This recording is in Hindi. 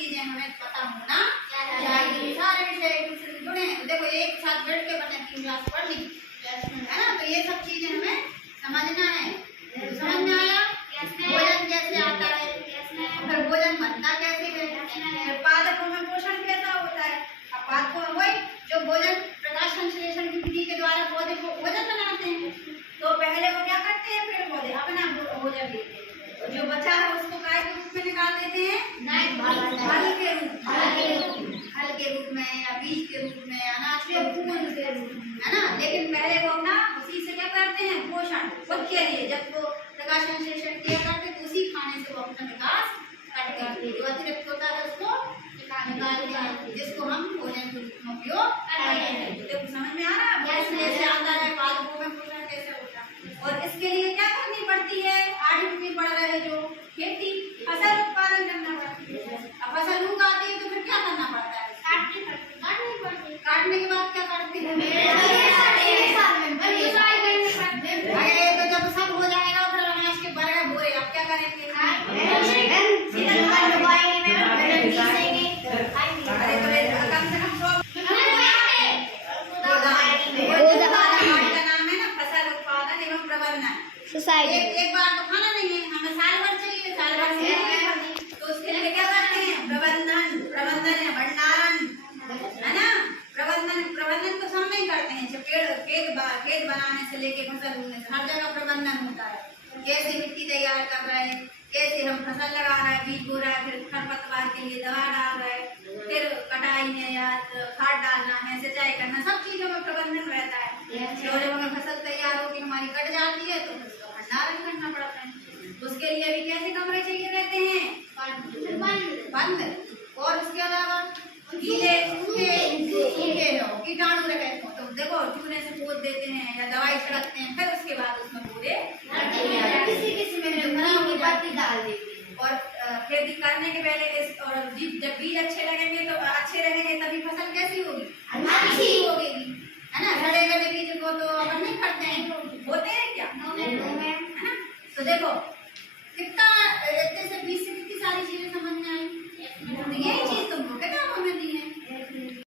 चीजें हमें पता होना चाहिए। सारे विषय एक दूसरे से जुड़े हैं, देखो एक साथ बैठ के बने 3 क्लास पढ़ ली है ना, तो ये सब चीजें हमें समझना है। तो समझ में आया भोजन कैसे आता है, फिर भोजन बनता कैसे है, पादपों में पोषण कैसा होता है। अब पादपों में वही जो भोजन प्रकाश संश्लेषण की विधि के द्वारा पौधे को भोजन बनाते हैं, तो पहले वो क्या करते हैं, पेड़ पौधे अपना भोजन लेते हैं, तो जो बचा है उसको काय के रूप में निकाल देते हैं, फल के रूप में या बीज के रूप में, अनाज के फूल के रूप में, है ना। लेकिन पहले वो अपना उसी से क्या करते हैं, पोषण खुद के लिए, जब वो प्रकाश संश्लेषण किया करते तो उसी खाने से वो अपना विकास करते हैं, जो अतिरिक्त होता है उसको निकालते हैं, जिसको हम भोजन के रूप में उपयोग करते हैं। तो समझ में आ रहा है भोजन कैसे आता है, पादपों में पोषण कैसे होता है। और इसके लिए क्या करनी पड़ती है, 8वीं में पढ़ रहे जो खेती, फसल उत्पादन करना पड़ती है। अब फसल उगाती है तो फिर क्या करना पड़ता है, काटने के बाद क्या करते हैं, तो जब सब हो जाएगा फिर अनाज के बड़े बोरे अब क्या करेंगे, कम से कम का नाम है ना फसल उत्पादन एवं प्रबंधन सोसाइटी। एक बार तो खाना नहीं है, हमें साल भर चाहिए, साल भर से तो उसके लिए क्या करते हैं, प्रबंधन है भंडारण, है ना। प्रबंधन तो सब नहीं करते हैं, जब खेत बनाने से लेके फसल उगने से हर जगह प्रबंधन होता है। कैसे मिट्टी तैयार कर रहे हैं, कैसे हम फसल लगा रहे हैं, बीज बो रहा है, फिर खरपतवार के लिए दवा डाल रहे हैं, फिर कटाई है या खाद डालना है, सिंचाई करना, सब चीजों में प्रबंधन रहता है। तो जब हमें फसल तैयार होकर हमारी कट जाती है तो उसका भंडारण करना पड़ता है। उसके लिए भी कैसे कमरे चाहिए रहते हैं, बंद, और उसके अलावा गीले सूखे हो, कीटाणु रहे हो तो देखो चूने से पोत देते हैं या दवाई छिड़कते हैं, फिर उसके बाद उसमें पूरे डाल देते हैं। और खेती करने के पहले और जब बीज अच्छे लगेंगे तो अच्छे रहेंगे तभी फसल कैसी होगी, अच्छी होगी, है ना। सड़े गले बीज को तो अपन नहीं करते हैं, होते हैं क्या, है ना। तो देखो कितना इतने से 20 से कितनी सारी चीजें समझ में आई, यही चीज